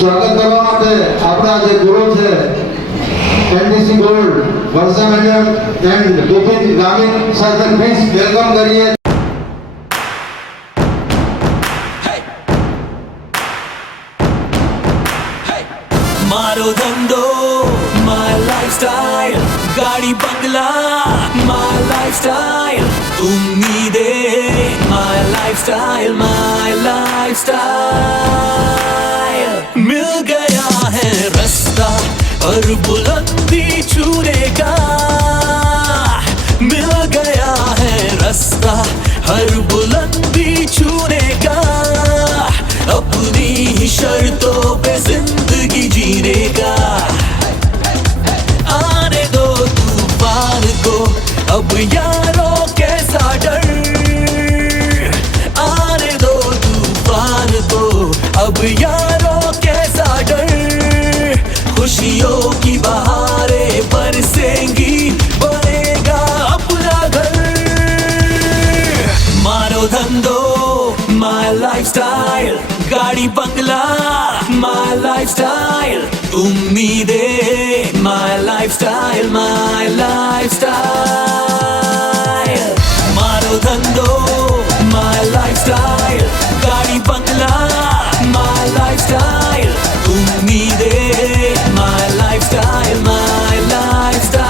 સ્વાગત કરવા માટે આપણા જે ગુરુ છે NDC gold Varsha madam and Bipin Gamit sir please welcome કરીએ. મારો ધંધો માય લાઈફસ્ટાઈલ, ગાડી બંગલા માય લાઈફસ્ટાઈલ, ઉમ્મીદે માય લાઈફસ્ટાઈલ, માય लाइफस्टाइल मिल गया है रास्ता और बुलंदी छूने का, मिल गया है रास्ता हर बुलंदी छूने का, अपनी ही शर्तों पे जिंदगी जीने का. आने दो तूफान को अब यारों कैसा डर, आने दो तूफान को अब यारों कैसा डर, खुशियों की बहारें बरसेंगी बनेगा अपना घर. मारो धंधो माय लाइफस्टाइल, गाड़ी बंगला माय लाइफस्टाइल, उम्मीदें माय लाइफस्टाइल, माय लाइफस्टाइल. मारो धंधो माय लाइफस्टाइल, गाड़ी बंगला माय लाइफस्टाइल, उम्मीदें माय लाइफस्टाइल, माय लाइफस्टाइल.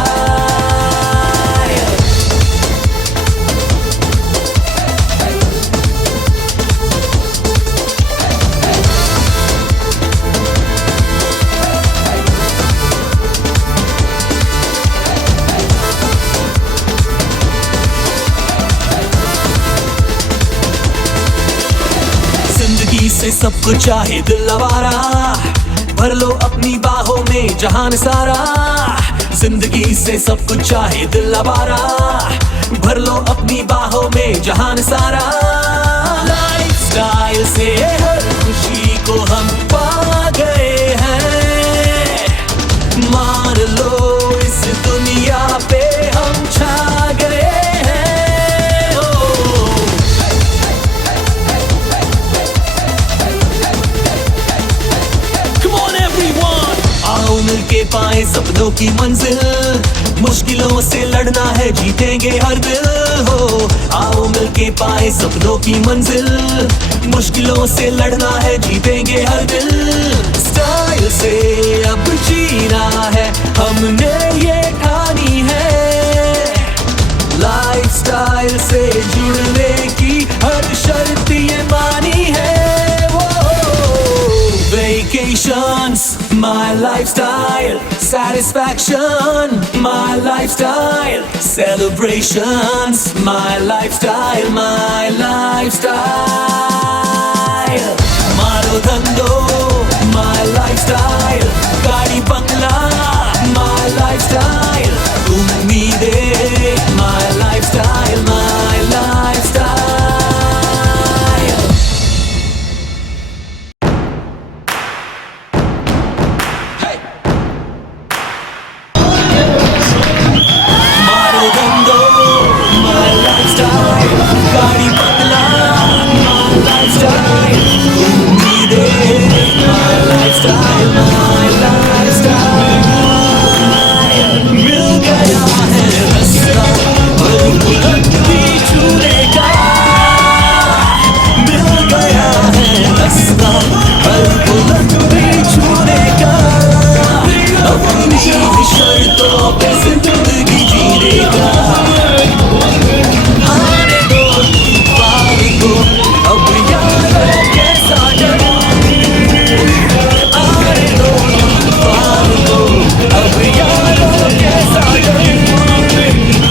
जिंदगी से सब कुछ चाहे दिल आवारा, भर लो अपनी बाहों में जहान सारा. जिंदगी से सब कुछ चाहे दिल आवारा, भर लो अपनी बाहों में जहान सारा. लाइफस्टाइल से हर खुशी को हम पा गए हैं, मान लो इस दुनिया पे हम छा गए हैं. ओ आओ मिलके पाए सपनों की मंजिल, मुश्किलों से लड़ना है जीतेंगे हर दिल. हो आओ मिलके पाए सपनों की मंजिल, मुश्किलों से लड़ना है जीतेंगे हर दिल. स्टाइल से अब जीना है हमने ये ठानी है, लाइफस्टाइल से जुड़ने की हर शर्त ये मानी है. वो vacations my lifestyle. Satisfaction, my lifestyle. Celebrations, my lifestyle, my lifestyle. Maro dhando, my lifestyle. Gaadi bangla, my lifestyle. Ummeede, my lifestyle, my lifestyle. Maro dhando, my lifestyle. Gaadi bangla, my lifestyle. Ummeede, my lifestyle, my lifestyle. मिल गया है रास्ता हर बुलंद भी छूने का. मिल गया है रास्ता हर बुलंद भी छूने का. अपनी ही शर्तों पे जिंदगी जीने का. आने दो तूफान को अब यारो कैसा डर. आने दो तूफान को अब यारो कैसा डर.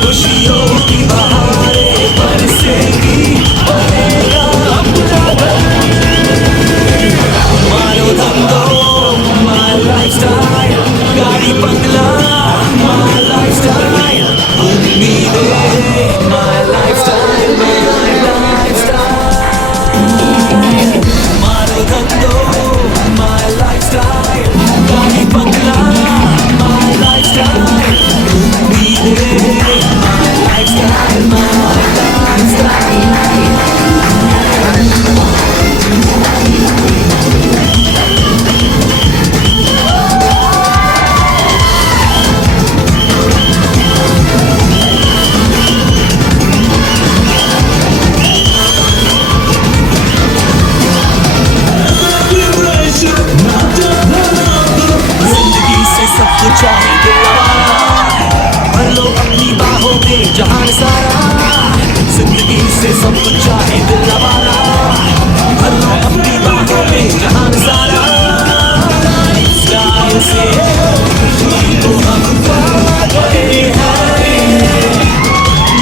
खुशियों की बहारें बरसेंगी बनेगा अपना घर. मारो धंधो my lifestyle. गाड़ी बंगला my lifestyle. उम्मीदें my lifestyle, my lifestyle. मारो धंधो my lifestyle. गाड़ी बंगला my lifestyle. उम्मीदें my lifestyle, my lifestyle. जिंदगी से सब कुछ चाहे दिलवाना. भर लो अपनी बाहों में जहान सारा. जिंदगी से सब कुछ चाहे दिलवाना. भर लो अपनी बाहों में जहान सारा. स्टाइल से तो हम पाते हैं.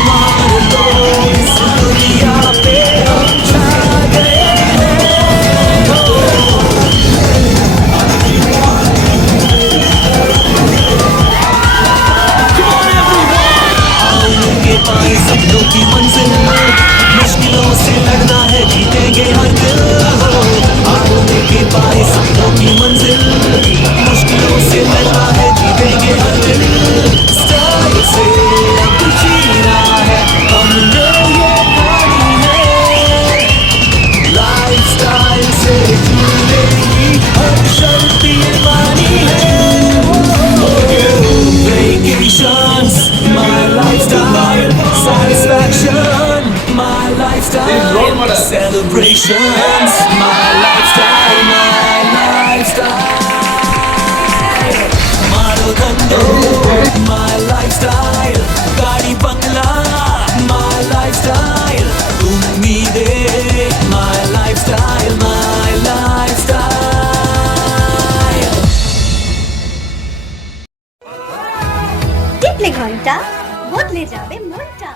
मान लो इस दुनिया पे हम छा गए हैं. के पाए सपनों की मंजिल. मुश्किलों से लड़ना है जीतेंगे हर दिल. आओ के पाए सपनों की मंजिल. मुश्किलों से लड़ना है जीतेंगे हर दिल. स्टाइल से अब जीना है हमने ये गाड़ी है. लाइफस्टाइल से जुड़ेगी हर शर्त ये मानी है. Vacations, my lifestyle. Satisfaction, my lifestyle. Celebrations, my lifestyle, my lifestyle. Maro dhando, my lifestyle. Gaadi bangla, my lifestyle. Ummeede, my lifestyle, my lifestyle. টিপলে ঘন্টা বদলে যাবে মনটা.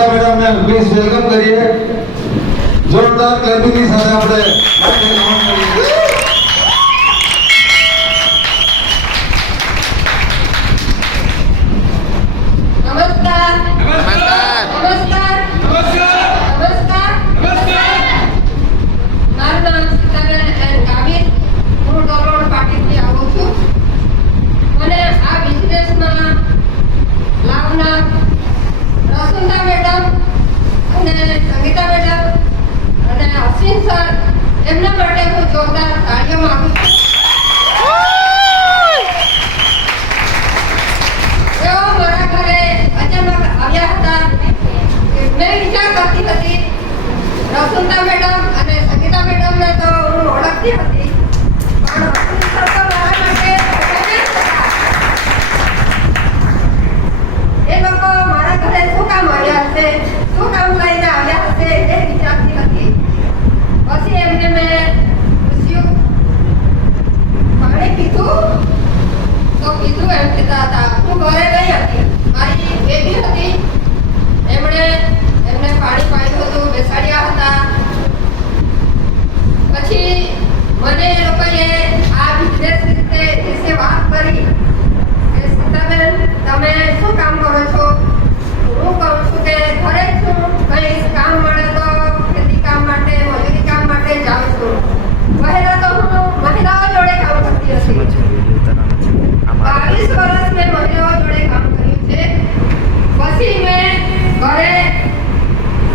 સંગીતા મેડમને પ્લીઝ વેલકમ કરીએ. જોરદાર ક્લેપિંગની સાથે આપણે નમસ્કાર નમસ્કાર નમસ્કાર નમસ્કાર નમસ્કાર. મારું નામ સીતાબેન એન ગાવિત. હું ડોલોડ પાટીથી આવું છું. મને આ બિઝનેસમાં લાવનાર રસુંદા મેડમ અને સંગીતા મેડમ અને અશ્વિન સર એમના માટે હું જોરદાર તાળીઓ માંગુ છું. તેઓ મારા ઘરે અચાનક આવ્યા હતા. મેં વિચાર કરતી હતી રસુંદા મેડમ અને સંગીતા મેડમને તો હું ઓળખતી હતી, પણ અશ્વિન સર તો મારા માટે અજાણ્યા હતા. એ લોકો મારા ઘરે શું કામ આવ્યા હશે, શું કામ લઈને આવ્યા હશે એ વિચારતી હતી. પછી એમને મેં પૂછ્યું, પાણી પીધું? તો કીધું એમ કહેતા હતા. હું ઘરે ગઈ હતી, મારી બેબી હતી, એમને પાણી પાયું હતું, બેસાડ્યા હતા. પછી મને એ લોકોએ આ બિઝનેસ વિશે વાત કરી કે સીતાબેન તમે શું કામ કરો છો? હું કહું છું કે ઘરે જ છું, કંઈ કામ મળે તો ખેતી કામ માટે, મજૂરી કામ માટે જાઉં છું. પહેલા તો હું મહિલાઓ જોડે કામ કરતી હતી. 22 વર્ષ મેં મહિલાઓ જોડે કામ કર્યું છે. પછી મેં ઘરે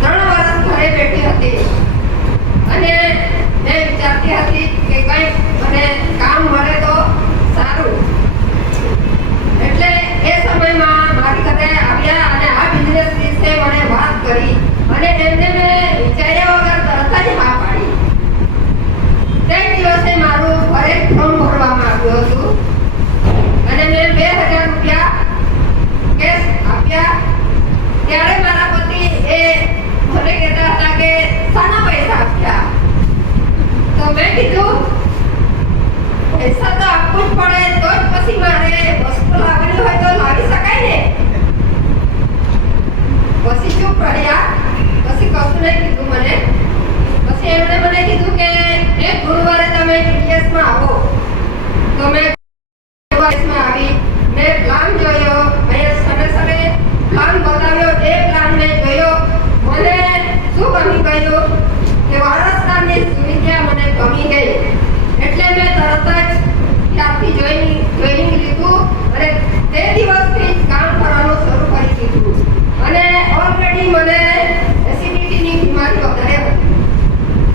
3 વર્ષ ઘરે બેઠી હતી અને મેં વિચારતી હતી કે કંઈક મને કામ મળે તો સારું. એટલે એ સમયમાં મારી ઘરે આવ્યા અને આ બિઝનેસ વિશે મને વાત કરી અને એમને મેં વિચાર્યા વગર તરત જ હા પાડી. તે દિવસે મારું ઘરે ફોર્મ ભરવામાં આવ્યું હતું અને મેં 2000 રૂપિયા કેશ આપ્યા. ત્યારે મારા પતિ એ મને કહેતા હતા કે શાના પૈસા આપ્યા? તો મેં કીધું પૈસા તો આપવું જ પડે, તો જ પછી મારે વસ્તુ લાવવાની હોય તો લાવી શકાય ને. પછી ચૂપ રહ્યા, પછી કશું નહીં કીધું મને. પછી એમણે મને કીધું કે એક ગુરુવારે તમે TDS-માં આવો. તો મેં આવી, મેં પ્લાન જોયો, મેં સમયસરે પ્લાન બતાવ્યો. એ પ્લાન મેં જોયો, મને શું ગમી ગયું કે વારસદારની સુવિધા મને ગમી ગઈ. એટલે મેં તરત જ ત્યારથી જોઈનિંગ લીધું અને તે દિવસથી જ કામ કરવાનું શરૂ કરી દીધું. અને ઓલરેડી મને એસિડિટીની બીમારી વધારે હતી.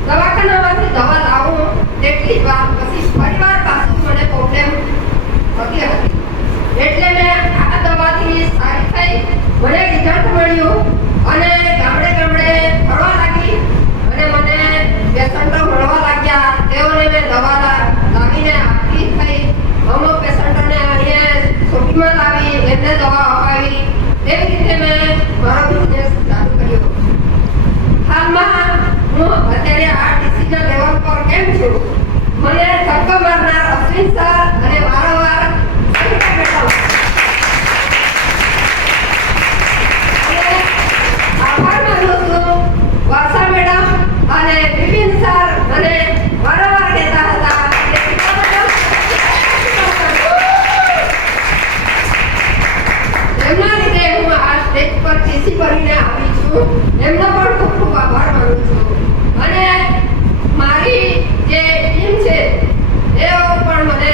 દવાખાનામાંથી દવા લાવું તેટલી જ વાર પછી ફરીવાર પાછું મને પ્રોબ્લેમ થતી હતી. એટલે મેં આ દવાથી સારી થઈ, મને રિઝલ્ટ મળ્યું અને ગામડે ફરવા લાગી અને મને પેશન્ટો મળવા લાગ્યા. તેઓને મેં દવા લાવીને આપતી થઈ. અમુક પેશન્ટોને અહીંયા સોપીમાં લાવી એમને દવા અપાવી. તેવી રીતે મેં મારો બિઝનેસ ચાલુ કર્યો. હાલમાં હું અત્યારે RTCના લેવલ પર કેમ છું? મને ધક્કો મારનાર અશ્વિન સર અને વારંવાર સંગીતા મેડમ આભાર માનું છું. વર્ષા મેડમ અને વિપિન સર મને વારંવાર કહેતા હતા કે એમના લીધે હું આ સ્ટેજ પર ચીસી ભરીને આવી છું. એમનો પણ ખૂબ ખૂબ આભાર માનું છું. અને મારી જે ટીમ છે એઓ પણ મને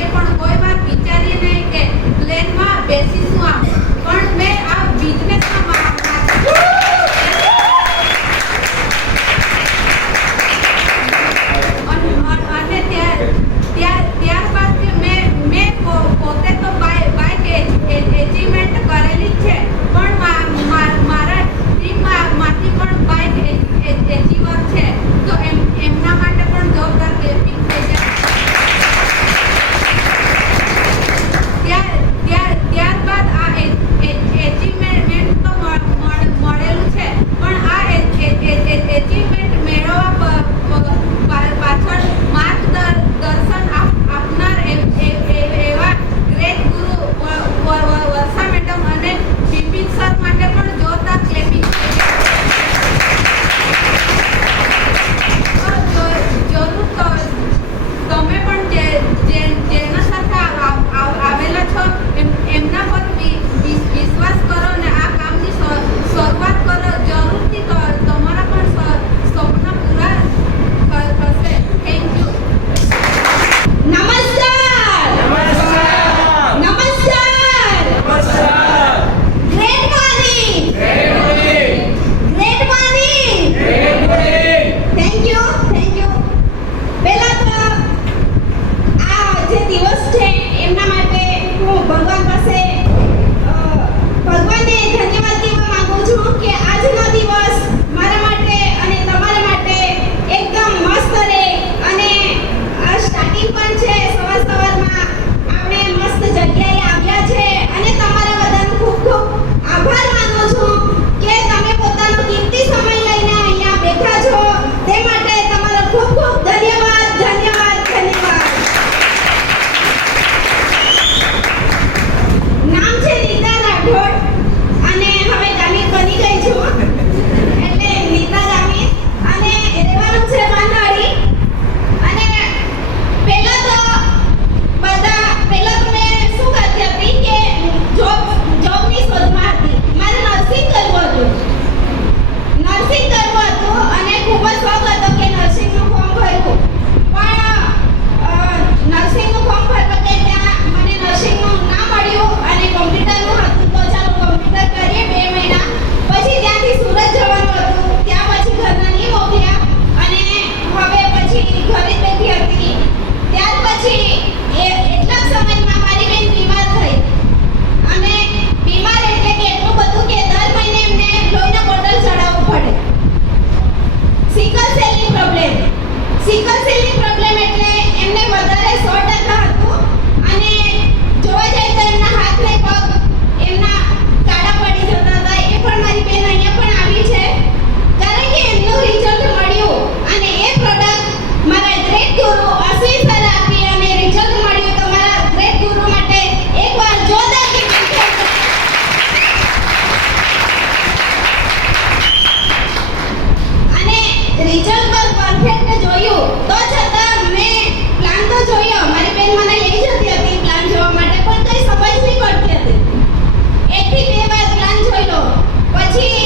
જઈએ પણ કોઈ વાર વિચારીએ નહીં કે પ્લેનમાં બેસીશું આમ, પણ મેં આ બિઝનેસમાં અને ત્યારબાદ મેં પોતે તો બાઇક એચિવમેન્ટ કરેલી જ છે, પણ મારા ટીમમાંથી પણ બાઇક એચિવર છે, તો એમના માટે પણ જોરદાર ક્લેપિંગ થઈ જાય. ત્યારબાદ આ એચિવમેન્ટ તો મળેલું છે, પણ આ એચિવમેન્ટ મેળવવા પાછળ માર્ગદર્શન આપનાર એવા ગ્રેટ ગુરુ વર્ષા મેડમ અને બિપિન સર માટે પણ જોરદાર ક્લેપિંગ થઈ જાય. જરૂર તમે પણ જેના સાથે આવેલા છો એમના પર વિશ્વાસ કરો અને આ કામની શરૂઆત કરો. જરૂરથી તમારા પણ સપના પૂરા થશે. Thank you. નમસ્કાર. Great morning. Thank you. પહેલા તો આ જે દિવસ છે એમના માટે હું ભગવાન પાસે ભગવાનને ધન્યવાદ કહેવા માંગુ છું કે આજનો દિવસ મારા માટે અને તમારા માટે એકદમ મસ્ત રહે. અને સ્ટાર્ટિંગ પણ છે સવારમાં આપણે મસ્ત જગ્યાએ આવ્યા છે અને તમારા બધાનો ખૂબ ખૂબ આભાર માનું છું કે તમે પોતાનો કિંમતી સમય લઈને અહીંયા બેઠા છો. તે માટે તમારો ખૂબ ખૂબ ધન્યવાદ. નામ છે નીતા રાઠોડ અને હવે ગામિત બની ગઈ છું, એટલે નીતા ગામિત, અને રહેવાનું છે વાનાડી. અને પહેલા તો મેં શું કરતી હતી કે જોબની શોધમાં હતી. મારે નર્સિંગ કરવું હતું અને ખૂબ જ શોખ હતો કે નર્સિંગનું ફોર્મ ભર્યું, પણ નર્સિંગનું ફોર્મ ભરવા કે ત્યાં મને નર્સિંગનું ના મળ્યું અને કોમ્પ્યુટરનું હતું. તો ચાલો કોમ્પ્યુટર કરીએ 2 મહિના. પછી ત્યાંથી સુરત જવાનું હતું, ત્યાં પછી ઘરના નહીં મોકલ્યા અને હવે પછી ઘરે જ બેઠી હતી. ત્યાર પછી એટલા સમયમાં મારી બેન બીમાર થઈ, અને બીમાર એટલે કે એટલું બધું કે દર મહિને એમને લોહીના બોટલ ચડાવવું પડે. સિકલ સેલની પ્રોબ્લેમ એટલે એમને વધારે 100% હતું, અને જોવા જાય તો એમના હાથ ને પગ એમના કાળા પડી જતા હતા. એ પણ મારી બેન અહીંયા પણ આવી છે, કારણ કે એમનું રિઝલ્ટ મળ્યું અને એ પ્રોડક્ટ મારા ગ્રેટ ગુરુ અશ્વિન સર આપી અને રિઝલ્ટ મળ્યું. તો મારા ગ્રેટ ગુરુ માટે એકવાર જોરદાર ક્લેપિંગ કરજો. અને રિઝલ્ટ પર પરફેક્ટ જોયું તો છતાં મેં પ્લાન તો જોયો. મારી બેન મને લઈ જતી હતી પ્લાન જોવા માટે, પણ કઈ સમજ નહીં પડતી હતી. 1 થી 2 વાર પ્લાન જોઈ લો, પછી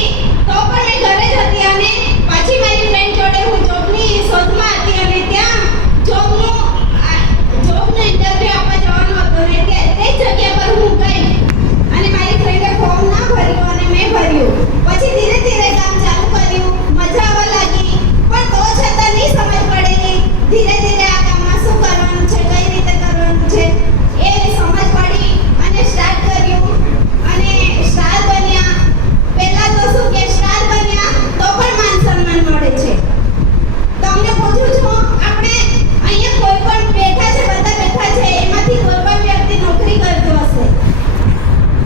તો પણ મેં ઘરે જ હતી. અને પાછી મારી ફ્રેન્ડ જોડે હું જોબની શોધમાં હતી અને ત્યાં જોબનું ઇન્ટરવ્યુ આપવા જવાનું હતું ને તે જ જગ્યા પર હું ગઈ અને મારી ફ્રેન્ડે ફોર્મ ના ભર્યું અને મેં ભર્યું. પછી ધીરે ધીરે કામ ચાલુ કર્યું, મજા આવવા લાગી, પણ તો છતાં નહીં સમજ પડેલી. ધીરે ધીરે આ કામમાં શું કરવાનું છે, કઈ રીતે કરવાનું છે એ સમજ પડી અને સ્ટાર્ટ કર્યું અને સ્ટાર બન્યા. પહેલા તો શું કે સ્ટાર બન્યા તો પણ માન સન્માન મળે છે. તમને પૂછું છું, આપણે અહીંયા કોઈ પણ બેઠા છે, બધા બેઠા છે, એમાંથી કોઈ પણ વ્યક્તિ નોકરી કરતો હશે,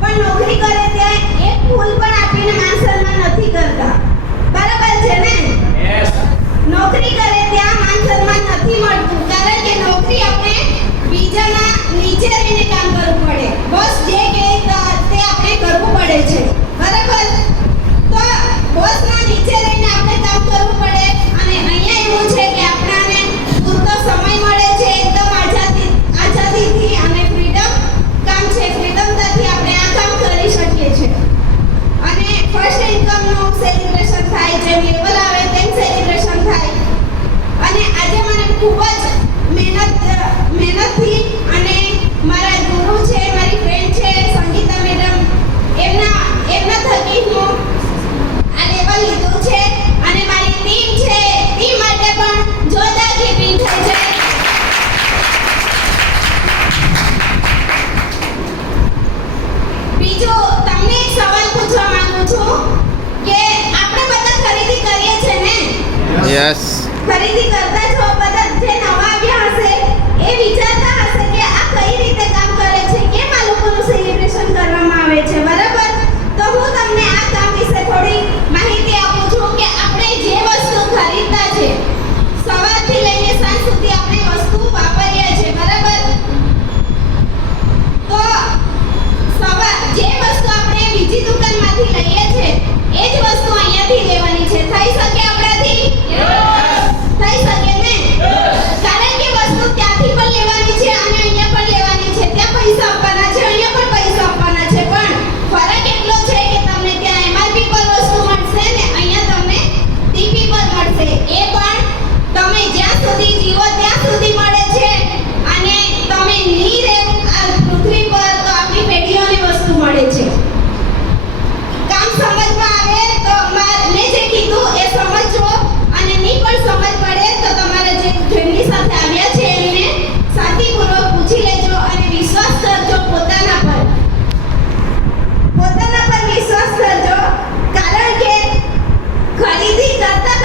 પણ નોકરી કરે ત્યાં એક ફૂલ પણ આપીને માન સન્માન નથી કરતા. બરાબર છે ને? નોકરી કરે ત્યાં માન સન્માન નથી મળતું, કારણ કે નોકરી આપણે બીજાના નીચે રહીને કામ કરવું પડે. બોસ જે કહે તે આપણે કરવું પડે છે. બરાબર? તો બોસના નીચે રહીને આપણે કામ કરવું પડે. અને અહીંયા એવું છે કે આપણને પૂરતો સમય મળે છે, એકદમ આઝાદીથી અને ફ્રીડમ કામ છે. ફ્રીડમથી આપણે આ કામ કરી શકીએ છીએ. અને ફર્સ્ટ ઇન્કમનું સેલિબ્રેશન થાય, જેમ લેવલ આવે તેમ સેલિબ્રેશન થાય. અને આજે મને ખૂબ જ મહેનતથી અને યસ ખરીદી કરતા છો બધા જે નવા આવ્યા હશે એ વિચારતા હશે કે આ કઈ રીતે કામ કરે છે, કેમ આ લોકોનું સેલિબ્રેશન કરવામાં આવે છે, બરાબર? તો હું તમને આ કામ વિશે થોડી માહિતી આપું છું કે આપણે જે વસ્તુ ખરીદતા છે સવારથી લઈને સાંજ સુધી આપણે વસ્તુ વાપરીએ છીએ, બરાબર? તો જે વસ્તુ આપણે બીજી દુકાનમાંથી લઈએ છીએ એ જ વસ્તુ અહીંયાથી લેવાની છે. થઈ શકે આપણાથી? થઈ શકે ને? કારણ કે વસ્તુ ત્યાંથી પણ લેવાની છે અને અહીંયા પણ લેવાની છે. ત્યાં પૈસા આપવાના છે, અહીંયા પણ પૈસા આપવાના છે, પણ ફરક એટલો છે કે તમને ત્યાં એમઆરપી પર વસ્તુ મળશે ને અહીંયા તમને ટીપી પર મળશે. એ પણ તમે જ્યાં સુધી જીવો ત્યાં સુધી મળે છે અને તમે નહીં રહેવો આ પૃથ્વી પર તો આપણી પેઢીઓને વસ્તુ મળે છે. કામ સમજમાં આવે તો મેં જે કીધું એ સમજો અને નહીં પણ સમજ પડે તો તમારા જેમની સાથે આવ્યા છે એમને શાંતિપૂર્વક પૂછી લેજો અને વિશ્વાસ કરજો પોતાના પર વિશ્વાસ કરજો. કારણ કે ખરીદી કરતા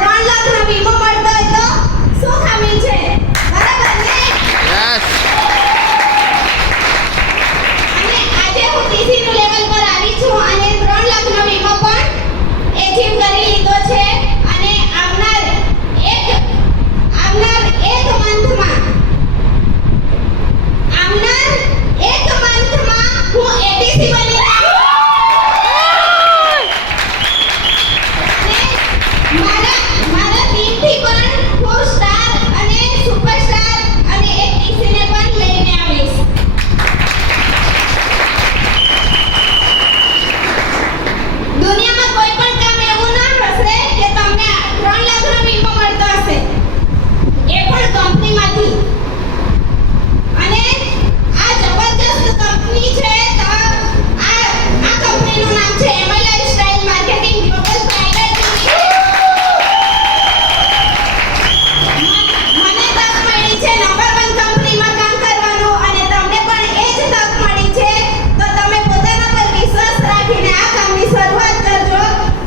3 લાખનો વીમો મળતો હોય તો શું ખામી છે, બરાબર ને? યસ અને આજે હું ટીસી નું લેવલ પર આવી છું અને 3 લાખનો વીમો પણ એચીવ કરી લીધો છે અને આવનાર એક મંથમાં હું એટીસી બની મારા ટીમથી પણ 4 સ્ટાર અને સુપરસ્ટાર અને એક ટીસીને પણ લઈને આવીશ. દુનિયામાં કોઈ પણ કામ એવું ના હશે કે તમને 3 લાખનો વીમો મળતો હશે, એ પણ કંપનીમાંથી. અને આ જબરજસ્ત કંપની છે તો આ કંપનીનું નામ છે MI lifestyle marketing global private limited. મને તક મળી છે નંબર 1 કંપનીમાં કામ કરવાનું અને તમને પણ એ જ તક મળી છે તો તમે પોતાના પર વિશ્વાસ રાખીને આ કામની શરૂઆત કરજો.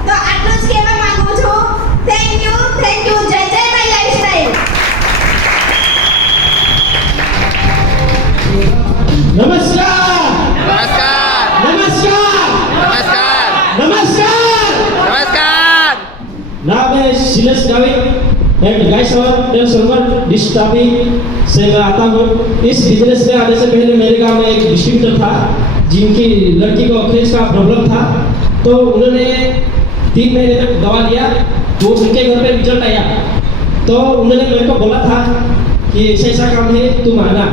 તો આટલું જ કહેવા માંગુ છું. Thank you. જય જય માય લાઇફસ્ટાઇલ. નમસ્કાર નમસ્કાર નમસ્કાર નમસ્કાર नमस्कार નમસ્કાર नाम है शिलेश गावित एंड गायसवार देवसरवर डिस्ट्रिक्ट से मैं आता हूँ. इस बिजनेस में आने से पहले मेरे गांव में एक डिस्ट्रीब्यूटर था जिनकी लड़की को अखिलेश का प्रॉब्लम था, तो उन्होंने 3 महीने तक दवा लिया. तो उनके घर पे रिजल्ट आया तो उन्होंने मेरे को बोला था कि ऐसा काम है तुम आना.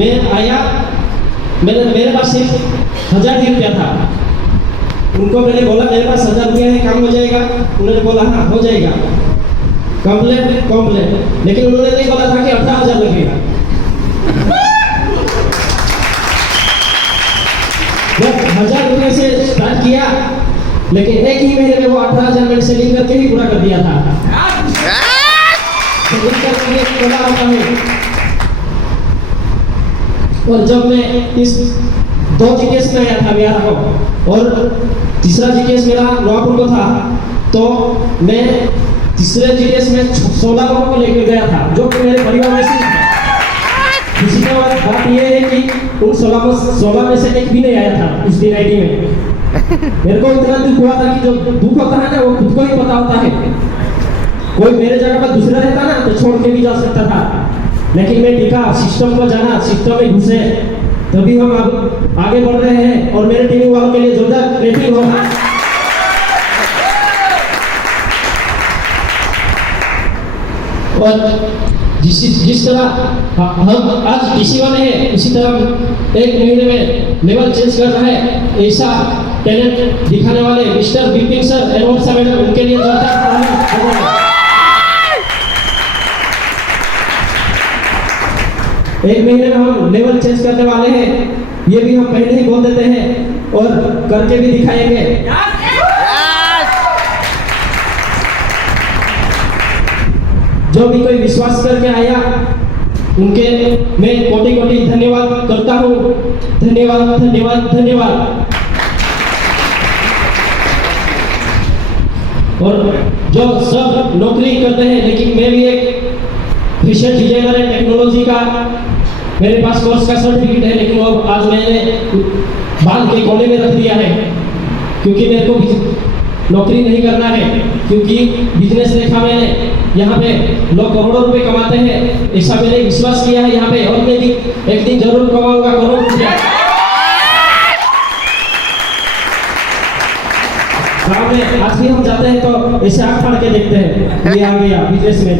मैं आया, मेरे पास सिर्फ 1000 ही रुपया था. उनको मैंने बोला मेरे पास 1000 रुपया है, काम हो जाएगा? उन्होंने बोला हाँ हो जाएगा, कॉम्प्लेट. लेकिन उन्होंने नहीं बोला था कि 18,000 लगेगा. जब 1000 रुपये से स्टार्ट किया लेकिन एक ही महीने में वो 18,000 मैंने सेलिंग करके ही पूरा कर दिया था. सेलिंग करके बोला होता है. और जब मैं इस 2 जीकेएस में आया था बिहार को और तीसरा जीकेएस मेरा नवापुर को था, तो मैं तीसरे जीकेएस में 16 लोगों को लेकर गया था जो कि मेरे परिवार में से ही था. दूसरी बात यह है कि उन 16 में से एक भी नहीं आया था उस दिन आईडी में. मेरे को इतना दुख हुआ था कि जो दुख होता है ना वो खुद को ही पता होता है. कोई मेरे जगह पर दूसरा रहता ना तो छोड़ के भी जा सकता था, लेकिन मैं टिका, सिस्टम को जाना, सिस्टम में घुसे, तभी हम आगे बढ़ रहे हैं. और मेरे टीम वालों के लिए जोरदार क्लैपिंग हो. और जिस तरह हम आज डीसी वाले हैं उसी तरह 1 महीने में लेवल चेंज कर रहा है. ऐसा टैलेंट दिखाने वाले मिस्टर बिपिन सर एवं सर मैडम, उनके लिए जोरदार ताली. 1 महीने में हम लेवल चेंज करने वाले हैं, ये भी हम पहले ही बोल देते हैं और करके भी दिखाएंगे. जो भी कोई विश्वास करके आया उनके मैं कोटि कोटि धन्यवाद करता हूँ. धन्यवाद धन्यवाद धन्यवाद. और जो सब नौकरी करते हैं, लेकिन मैं भी एक फैशन डिजाइनर है, टेक्नोलॉजी का मेरे पास कोर्स का सर्टिफिकेट है, लेकिन वो आज मैंने बांध के कोने में रख दिया है क्योंकि मेरे को नौकरी नहीं करना है, क्योंकि बिजनेस देखा मैंने, यहाँ पे लोग करोड़ों रुपए कमाते हैं, ऐसा मैंने विश्वास किया है यहाँ पे, और मैं भी एक दिन जरूर कमाऊंगा करोड़ रुपया। गाँव में आज भी हम जाते हैं तो ऐसे आँख फाड़ के देखते हैं, ये आ गया बिजनेस में,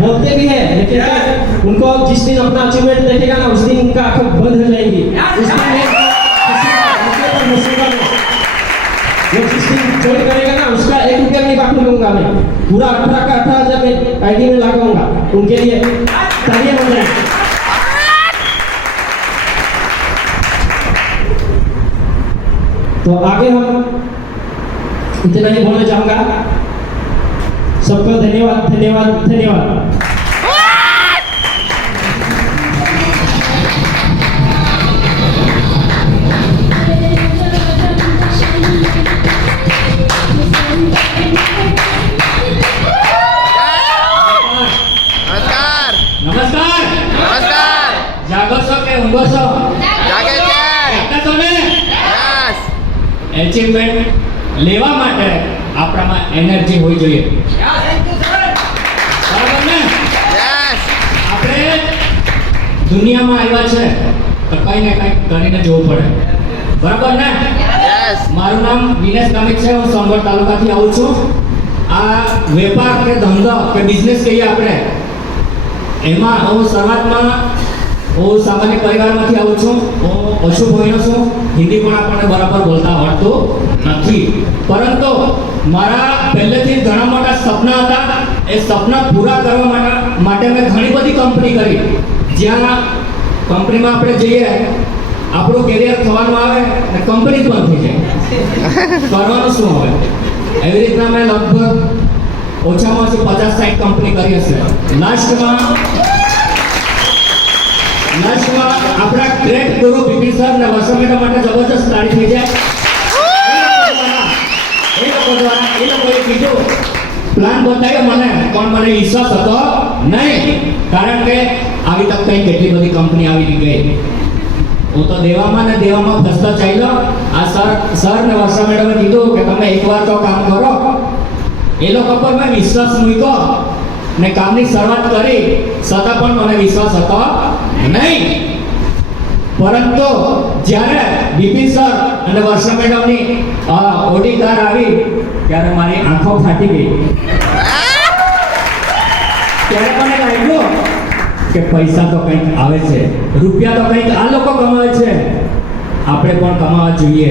बोलते भी है, लेकिन उनको जिस दिन अपना अचीवमेंट देखेगा ना, उस दिन उनका आंखें बंद हो जाएंगी। उस दिन वो जिस दिन चोरी करेगा ना, उसका 1 रुपया नहीं बाकी लूंगा मैं, पूरा 18 का 18,000 में आईडी में लगाऊंगा, उनके लिए तालियां बजाएं। तो आगे हम इतना ही बोलना चाहूंगा। सबको धन्यवाद धन्यवाद धन्यवाद। નમસ્કાર નમસ્કાર. નમસ્કાર જાગો છો કે ઊંઘો છો? જાગે છે જાગતા છો ને? યસ એચિવમેન્ટ લેવા માટે આપણામાં એનર્જી હોવી જોઈએ. બરાબર ને? યસ આપણે દુનિયામાં આવ્યા છે તો કંઈ ને કંઈક કરીને જોવું પડે. બરાબર ને? યસ મારું નામ વિનેશ ગામિત છે, હું સોનગઢ તાલુકાથી આવું છું. આ વેપાર કે ધંધો કે બિઝનેસ કહીએ આપણે, એમાં હું શરૂઆતમાં હું સામાન્ય પરિવારમાંથી આવું છું. હું અશુભ ભણ્યો છું, હિન્દી પણ આપણને બરાબર બોલતા આવડતું નથી, પરંતુ મારા પહેલેથી ઘણા મોટા સપના હતા. એ સપના પૂરા કરવા માટે મેં ઘણી બધી કંપની કરી. જ્યાં કંપનીમાં આપણે જઈએ, આપણું કેરિયર થવાનું આવે અને કંપની જ બંધ થઈ જાય, કરવાનું શું હવે? એવી રીતના મેં લગભગ ઓછામાં ઓછી 50-60 કંપની કરી હશે. લાસ્ટમાં આપણા ગ્રેટ ગુરુ બિપિન સર ને વર્ષો મહિના માટે જબરજસ્ત તાળી થઈ જાય. એ લોકોએ કીધું, પ્લાન બતાવ્યો મને, પણ મને વિશ્વાસ હતો નહીં, કારણ કે આવી તક કઈ કેટલી બધી કંપની આવી ગઈ. હું તો દેવામાં ફસતો ચાલ્યો. આ સર ને વર્ષા મેડમે કીધું કે તમે એકવાર તો કામ કરો. એ લોકો પર મેં વિશ્વાસ મૂક્યો ને કામની શરૂઆત કરી, છતાં પણ મને વિશ્વાસ હતો નહીં. પરંતુ જ્યારે બિપિન સર અને વર્ષા મેડમની ઓડી કાર આવી, ત્યારે મારી આંખો ફાટી ગઈ. ત્યારે મને લાગ્યું કે પૈસા તો કંઈક આવે છે, રૂપિયા તો કંઈક આ લોકો કમાવે છે, આપણે પણ કમાવા જોઈએ,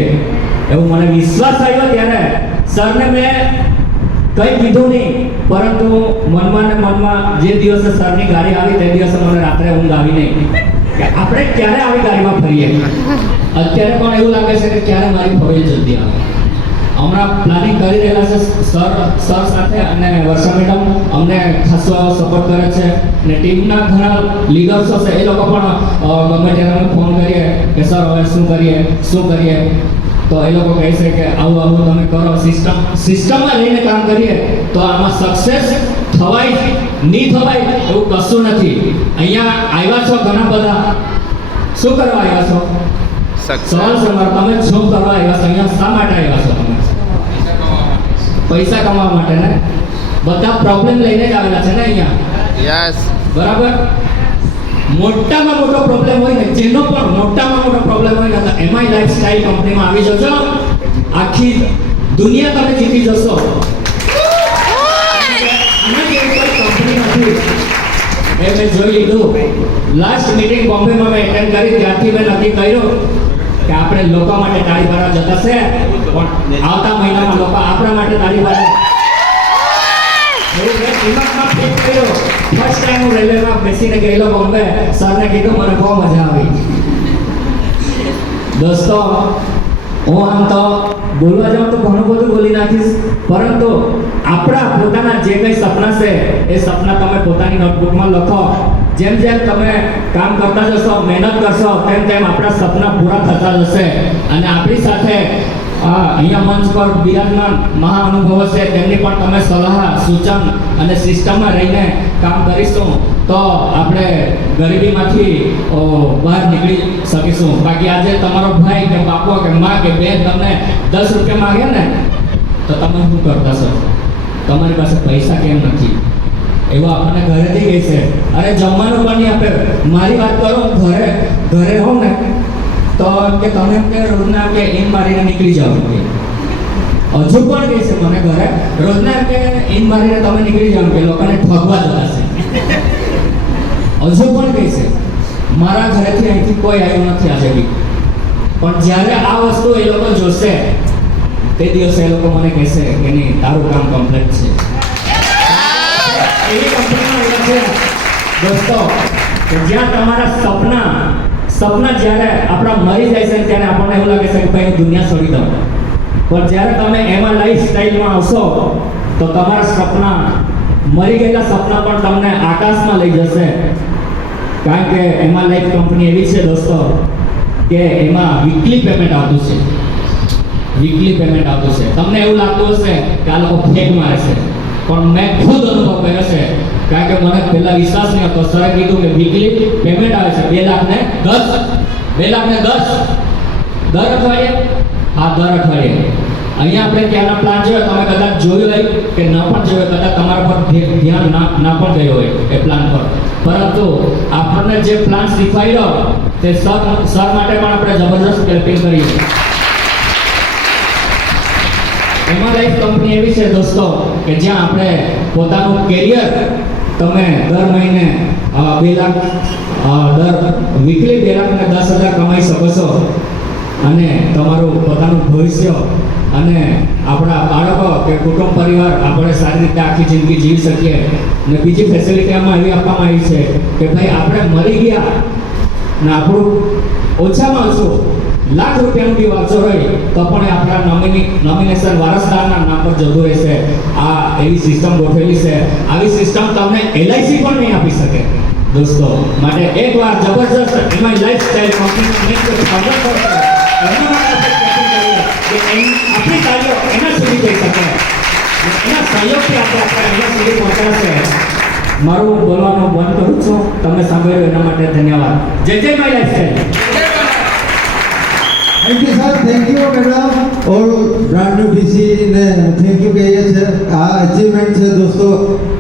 એવું મને વિશ્વાસ આવ્યો. ત્યારે સરને મેં કંઈ કીધું નહીં, પરંતુ મનમાં જે દિવસે સરની ગાડી આવી તે દિવસે મને રાત્રે ઊંઘ આવી નહીં કે આપણે ક્યારે આવી ગાડીમાં ફરીએ. અત્યારે પણ એવું લાગે છે કે ક્યારે મારી ફરી જલ્દી આવે. હમણાં પ્લાનિંગ કરી રહેલા છે સર સાથે, અને વર્ષા મેડમ અમને ખાસો સપોર્ટ કરે છે, અને ટીમના ઘણા લીડર્સો છે, એ લોકો પણ ગમે ત્યારે અમે ફોન કરીએ કે સર હવે શું કરીએ, તો એ લોકો કહે છે કે આવું તમે કરો, સિસ્ટમમાં રહીને કામ કરીએ તો આમાં સક્સેસ થવાય નહીં થવાય એવું કશું નથી. અહીંયા આવ્યા છો ઘણા બધા, શું કરવા આવ્યા છો? સવાલ છે મારો, તમે શું કરવા આવ્યા છો? અહીંયા શા માટે આવ્યા છો? તમે પૈસા કમાવા માટે ને? બધા પ્રોબ્લેમ લઈને જ આવેલા છે ને અહીંયા. યસ બરાબર? મોટામાં મોટો પ્રોબ્લેમ હોય ને, જેનો પણ મોટામાં મોટો પ્રોબ્લેમ હોય ને, તો એમઆઈ લાઈફસ્ટાઈલ કંપનીમાં આવી જજો, આખી દુનિયા તમે જીતી જશો. આનાથી કોઈ કંપની નથી, એ મેં જોઈ લીધું. લાસ્ટ મીટિંગ બોમ્બેમાં મેં એટેન્ડ કરી, ત્યારથી મેં નક્કી કર્યું કે આપણે લોકો માટે તાળી પાડવા જતા છે, પણ આવતા મહિનામાં લોકો આપણા માટે તાળી પાડે એવું મેં દિમાગમાં ફિટ કર્યો. ફર્સ્ટ ટાઈમ હું રેલવેમાં બેસીને ગયેલો બોમ્બે, સરને કીધું, મને બહુ મજા આવી. દોસ્તો, હું આમ તો બોલવા જાઉં તો ઘણું બધું બોલી નાખીશ, પરંતુ આપણા પોતાના જે કંઈ સપના છે એ સપના તમે પોતાની નોટબુકમાં લખો. જેમ જેમ તમે કામ કરતા જશો, મહેનત કરશો, તેમ તેમ આપણા સપના પૂરા થતા જશે. અને આપણી સાથે આ અહીંયા મંચ પર બિરાજમાન મહાઅનુભવો છે તેમની પણ તમે સલાહ સૂચન અને સિસ્ટમમાં રહીને કામ કરીશું તો આપણે ગરીબીમાંથી બહાર નીકળી શકીશું. બાકી આજે તમારો ભાઈ કે બાપો કે મા કે બેન તમને 10 રૂપિયા માંગે ને તો તમે શું કરતા છો? તમારી પાસે પૈસા કેમ નથી? એવું આપણને ઘરેથી કહે છે, અરે જમવાનું પણ નહીં આપે. મારી વાત કરો, ઘરે હોઉં ને તો કે તમે એમ કે રોજના કે ઈન મારીને નીકળી જાઓ કે હજુ પણ કહે છે મને ઘરે રોજના કે ઈન મારીને તમે નીકળી જાઓ કે લોકોને ઠગવા જતા છે. હજુ પણ કહે છે મારા ઘરેથી અહીંથી કોઈ આવ્યું નથી આજે બી. પણ જ્યારે આ વસ્તુ એ લોકો જોશે તે દિવસે એ લોકો મને કહેશે કે નહીં તારું કામ કમ્પ્લીટ છે. એવી કંપનીમાં એવા છે દોસ્તો કે જ્યાં તમારા સપના જ્યારે આપણા મરી જાય છે ત્યારે આપણને એવું લાગે છે કે ભાઈ હું દુનિયા છોડી દઉં. પણ જ્યારે તમે એમાં લાઈફ સ્ટાઈલમાં આવશો તો તમારા સપના મરી ગયેલા સપના પણ તમને આકાશમાં લઈ જશે. કારણ કે એમાં લાઈફ કંપની એવી છે દોસ્તો કે એમાં વીકલી પેમેન્ટ આવતું છે. તમને એવું લાગતું હશે કે આ લોકો ફેક મારે છે, પણ મેં ખુદ અનુભવ કર્યો છે. કારણ કે મને પહેલા વિશ્વાસ નહીં હતો. સરે કીધું કે વીકલી પેમેન્ટ આવે છે 2,10,000 દર અઠવાડિયે. હા, દર અઠવાડિયે. અહીંયા આપણે ત્યાંના પ્લાન જોયો, તમે કદાચ જોયું હોય કે ન પણ જોયો, કદાચ તમારા પર ધ્યાન ના પણ ગયો હોય એ પ્લાન પર. પરંતુ આપણને જે પ્લાન શીખવાડ્યો તે સર માટે પણ આપણે જબરદસ્ત ક્લેપિંગ કરીએ. એમાં લાઈફ કંપની એવી છે દોસ્તો કે જ્યાં આપણે પોતાનું કેરિયર તમે દર મહિને 2 લાખ વીકલી 2,10,000 કમાઈ શકો છો અને તમારું પોતાનું ભવિષ્ય અને આપણા બાળકો કે કુટુંબ પરિવાર આપણે સારી રીતે આખી જિંદગી જીવી શકીએ. અને બીજી ફેસિલિટી આમાં એવી આપવામાં આવી છે કે ભાઈ આપણે મરી ગયા ને આપણું ઓછામાં ઓછું લાખ રૂપિયાનું બી વાંચો હોય તો પણ આપણા નોમિનેશન વારસદારના નામ પર જતું રહેશે. આ એવી સિસ્ટમ ગોઠવેલી છે. આવી સિસ્ટમ તમને LIC પણ નહીં આપી શકે દોસ્તો. માટે એકવાર જબરજસ્ત એમાં લાઈફસ્ટાઈલ કંપનીનો સ્વાગત કરો. એના માટે કે આપણી કાર્યો એના સુધી જઈ શકે, એના સહયોગથી આપણે અહીંયા સુધી પહોંચાડશે. મારું બોલવાનું બંધ કરું છું. તમે સાંભળ્યું એના માટે ધન્યવાદ. જય my lifestyle. Thank you sir, thank you madam. All brand new DC ને થેન્ક યુ કહીએ છે. આ અચીવમેન્ટ છે દોસ્તો.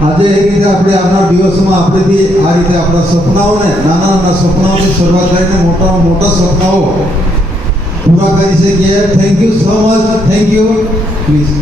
આજે એક રીતે આપણે આવનાર દિવસોમાં આપણેથી આ રીતે આપણા સપનાઓને નાના સપનાઓની શરૂઆત કરીને મોટા સપનાઓ પૂરા કરી શકીએ. Thank you so much. Thank you. Please.